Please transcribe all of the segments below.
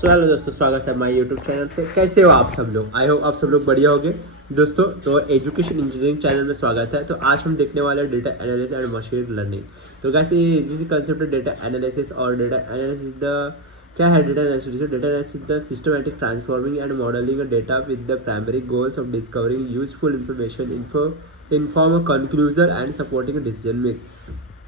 So hello दोस्तों, स्वागत है हमारे यूट्यूब चैनल पे। कैसे हो आप सब लोग? आई होप आप सब लोग बढ़िया होंगे दोस्तों। तो एजुकेशन इंजीनियरिंग चैनल में स्वागत है। तो आज हम देखने वाले हैं data analysis and machine learning. तो कैसे इजी कंसेप्ट है डेटा एनालिसिस। और डेटा एनालिसिस द क्या है? Data analysis the systematic transforming and modelling data with the primary goals of discovering useful information inform conclusion and supporting decision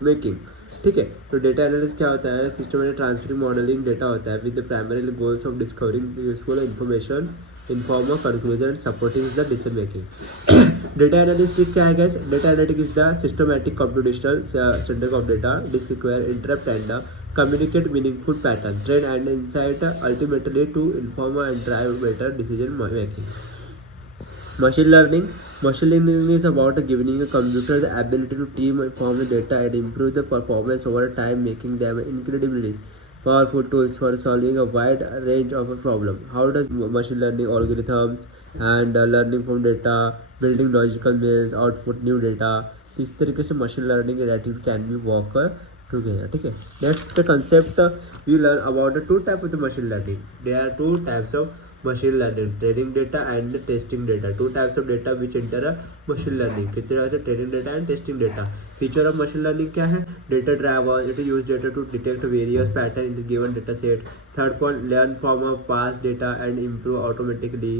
making. ठीक है। तो data analysis क्या होता है? सिस्टमैटिक ट्रांसफरिंग मॉडलिंग डेटा होता है with the primary goals of discovering useful information inform of conclusion and supporting the decision making. Data analysis क्या है guys? Data analytic is the systematic computational centre of data discover interpret and communicate meaningful pattern trend and insight ultimately to inform and drive better decision making. Machine learning is about giving a computer the ability to team form the data and improve the performance over time, making them incredibly powerful tools for solving a wide range of a problem. How does machine learning algorithms and learning from data, building logical means, output new data, इस तरीके से machine learning additive can be work together. ठीक है. Next concept we learn about two type of the machine learning. There are two types of machine learning: training data and testing data. Two types of data which enter a machine learning. कितने तरह से training data and testing data. Feature of machine learning क्या है? Data driven. It use data to detect various pattern in the given data set. Third point, learn from a past data and improve automatically.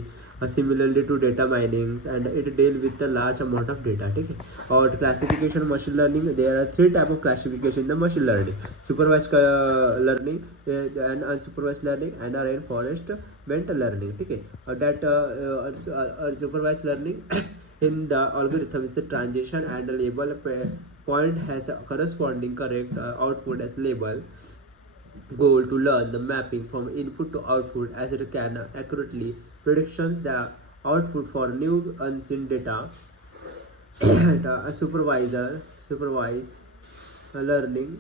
Similarly to data mining, and it deal with the large amount of data. ठीक है. और classification of machine learning, there are three type of classification in the machine learning: supervised learning and unsupervised learning and reinforcement learning. ठीक है. और that supervised learning in the algorithm is the transition and label point has a corresponding correct output as label. Goal to learn the mapping from input to output as it can accurately prediction the output for new unseen data. And a supervised learning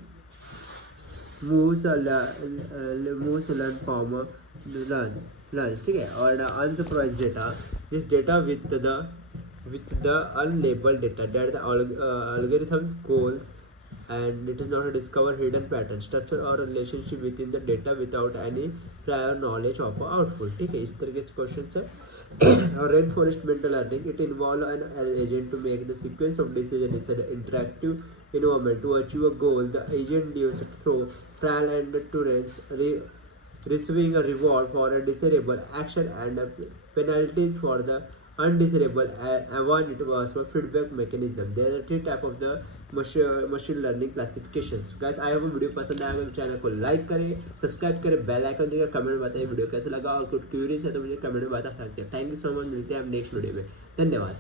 moves learn from learn. ठीक है. और unsupervised data is data with the unlabeled data that the algorithms goals and it is not a discover hidden pattern structure or relationship within the data without any prior knowledge of output. ठीक है. इस तरीके से question है. और reinforcement learning, it involve an agent to make the sequence of decision is an interactive environment to achieve a goal. The agent lives through trial and errors, receiving a reward for a desirable action and penalties for the undesirable when it was for feedback mechanism. There are three type of the machine learning classifications. Guys, I hope video पसंद आएगा तो channel को like करें, subscribe करें, bell icon देकर comment में बताइए video कैसा लगा, और कुछ क्यूरीज है तो मुझे कमेंट में बता सकते हैं. Thank you so much. मिलते हैं हम नेक्स्ट वीडियो में. धन्यवाद.